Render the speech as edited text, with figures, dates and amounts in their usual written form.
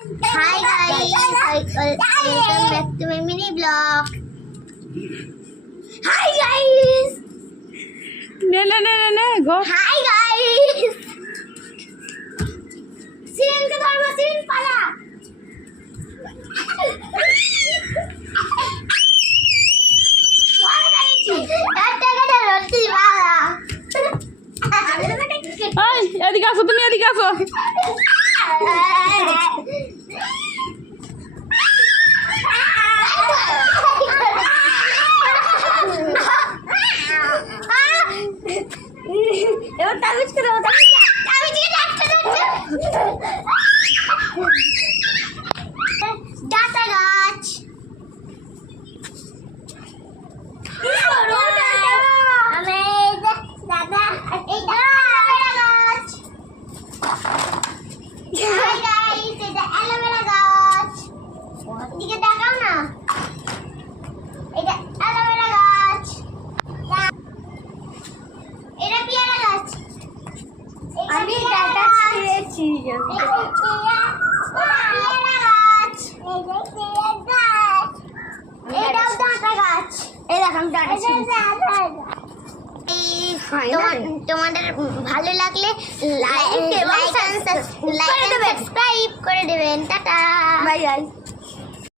Hi guys, welcome back to my mini vlog. Hi guys. Go. Hi guys. Sirin ke dharma, Sirin pala. এই এদিকে আসো, তুমি এদিকে আসো। এবার তাবিজ করো, তাবিজ কি ডাটা গাছ। আমি দাদা এটা গাছ। হাই গাইস, এটা অ্যালোভেরা গাছ। এদিকে দেখাও না, এটা অ্যালোভেরা গাছ। এটা পেয়ারা গাছ। আমি ডাটা ছিঁড়েছি। পেয়ারা গাছ। এটাও ডাটা গাছ। এই দেখো আমি ডাটা তোমাদের ভালো লাগলে লাইক এবং সাবস্ক্রাইব করে দেবেন। Tata, bye bye.